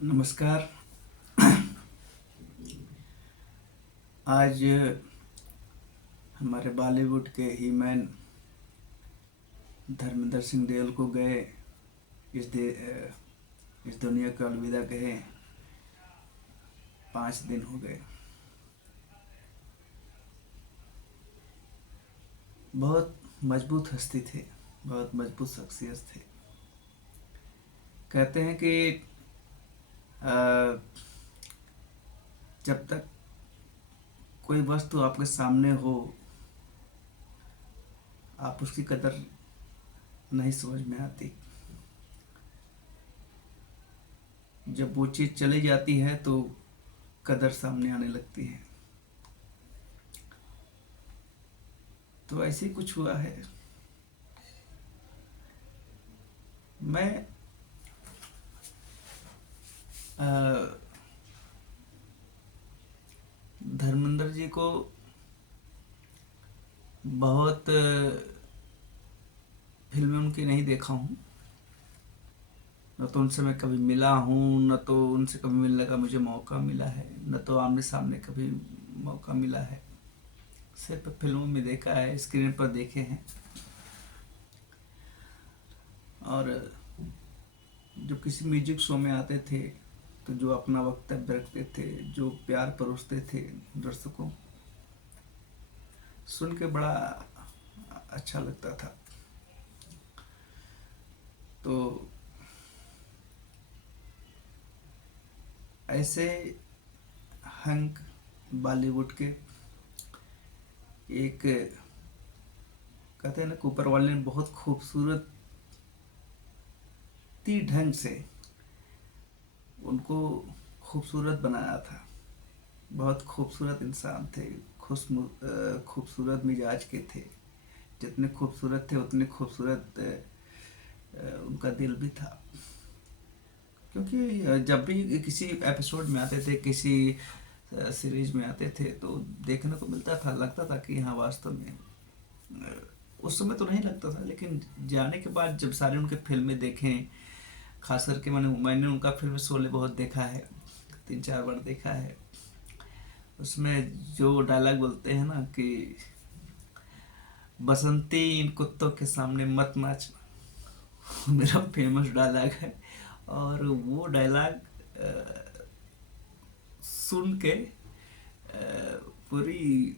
नमस्कार। आज हमारे बॉलीवुड के ही मैन धर्मेंद्र सिंह देओल को गए इस दुनिया को अलविदा कहे 5 दिन हो गए। बहुत मजबूत हस्ती थे, बहुत मजबूत शख्सियत थे। कहते हैं कि अ, जब तक कोई वस्तु आपके सामने हो आप उसकी कदर नहीं समझ में आती। जब वो चीज़ चली जाती है तो कदर सामने आने लगती है। तो ऐसे ही कुछ हुआ है। मैं अ, धर्मेंद्र जी को बहुत फिल्में उनकी नहीं देखा हूँ, न तो उनसे मैं कभी मिला हूँ, न तो उनसे कभी मिलने का मुझे मौका मिला है, न तो आमने सामने कभी मौका मिला है। सिर्फ फिल्मों में देखा है, स्क्रीन पर देखे हैं। और जो किसी म्यूजिक शो में आते थे तो जो अपना वक्तव्य रखते थे, जो प्यार परोसते थे दर्शकों, सुन के बड़ा अच्छा लगता था। तो ऐसे हंक बॉलीवुड के एक, कहते हैं ना, ऊपर वाले ने बहुत खूबसूरती ढंग से उनको खूबसूरत बनाया था। बहुत खूबसूरत इंसान थे, खूबसूरत मिजाज के थे। जितने खूबसूरत थे उतने खूबसूरत उनका दिल भी था। क्योंकि जब भी किसी एपिसोड में आते थे, किसी सीरीज में आते थे, तो देखने को मिलता था, लगता था कि हाँ वास्तव में, उस समय तो नहीं लगता था, लेकिन जाने के बाद जब सारे उनके फिल्में देखें, खास करके मैंने उनका फिल्म शोले बहुत देखा है, 3-4 बार देखा है। उसमें जो डायलॉग बोलते हैं ना कि बसंती इन कुत्तों के सामने मत नाच, मेरा फेमस डायलॉग है। और वो डायलॉग सुन के पूरी,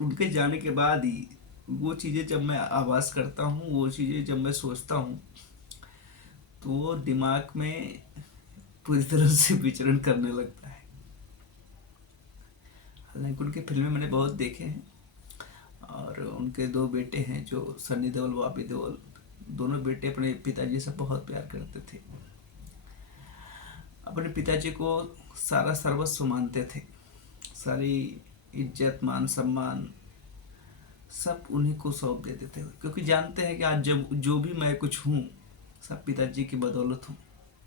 उनके जाने के बाद ही वो चीज़ें जब मैं आवाज़ करता हूँ, वो चीज़ें जब मैं सोचता हूँ, तो वो दिमाग में पूरी तरह से विचरण करने लगता है। हालांकि उनकी फिल्में मैंने बहुत देखे हैं। और उनके 2 बेटे हैं जो सनी देओल, बॉबी देओल। दोनों बेटे अपने पिताजी से बहुत प्यार करते थे, अपने पिताजी को सारा सर्वस्व मानते थे। सारी इज्जत, मान सम्मान सब उन्हीं को सौंप देते थे, क्योंकि जानते हैं कि आज जब जो भी मैं कुछ हूँ सब पिताजी की बदौलत हूँ।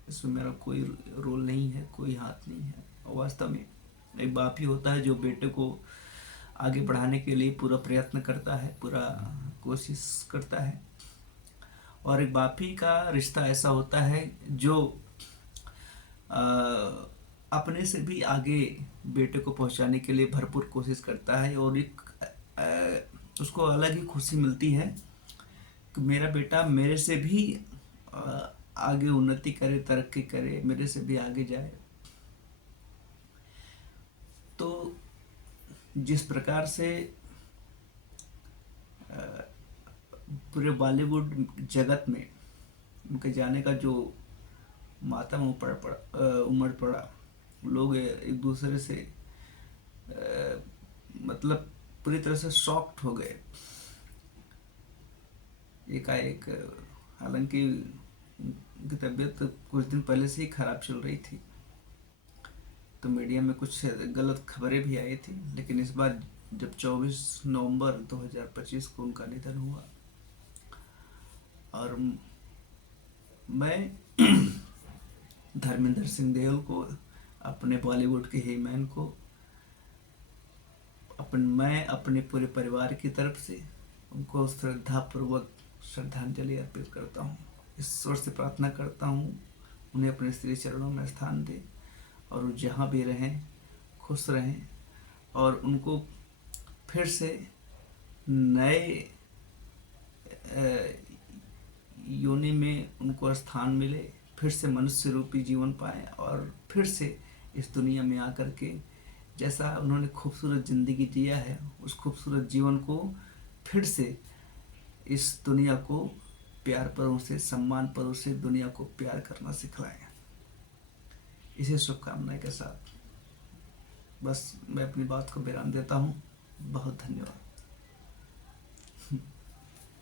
इसमें मेरा कोई रोल नहीं है, कोई हाथ नहीं है। और वास्तव में एक बाप ही होता है जो बेटे को आगे बढ़ाने के लिए पूरा प्रयत्न करता है, पूरा कोशिश करता है। और एक बाप ही का रिश्ता ऐसा होता है जो अ, अपने से भी आगे बेटे को पहुंचाने के लिए भरपूर कोशिश करता है। और एक उसको अलग ही खुशी मिलती है कि मेरा बेटा मेरे से भी आगे उन्नति करे, तरक्की करे, मेरे से भी आगे जाए। तो जिस प्रकार से पूरे बॉलीवुड जगत में उनके जाने का जो मातम उमड़ पड़ा, लोग एक दूसरे से मतलब पूरी तरह से शॉक्ड हो गए एकाएक। हालांकि उनकी तबीयत कुछ दिन पहले से ही खराब चल रही थी, तो मीडिया में कुछ गलत खबरें भी आई थी। लेकिन इस बार जब 24 नवंबर 2025 को उनका निधन हुआ, और मैं धर्मेंद्र सिंह देओल को, अपने बॉलीवुड के ही मैन को, मैं अपने पूरे परिवार की तरफ से उनको श्रद्धापूर्वक श्रद्धांजलि अर्पित करता हूँ। ईश्वर से प्रार्थना करता हूँ उन्हें अपने श्री चरणों में स्थान दे, और वो जहाँ भी रहें खुश रहें और उनको फिर से नए योनि में उनको स्थान मिले, फिर से मनुष्य रूपी जीवन पाएं और फिर से इस दुनिया में आकर के जैसा उन्होंने खूबसूरत ज़िंदगी जिया है उस खूबसूरत जीवन को फिर से इस दुनिया को प्यार परों से, सम्मान परों से दुनिया को प्यार करना सिखलाएं। इसी शुभकामनाएं के साथ बस मैं अपनी बात को विराम देता हूँ। बहुत धन्यवाद।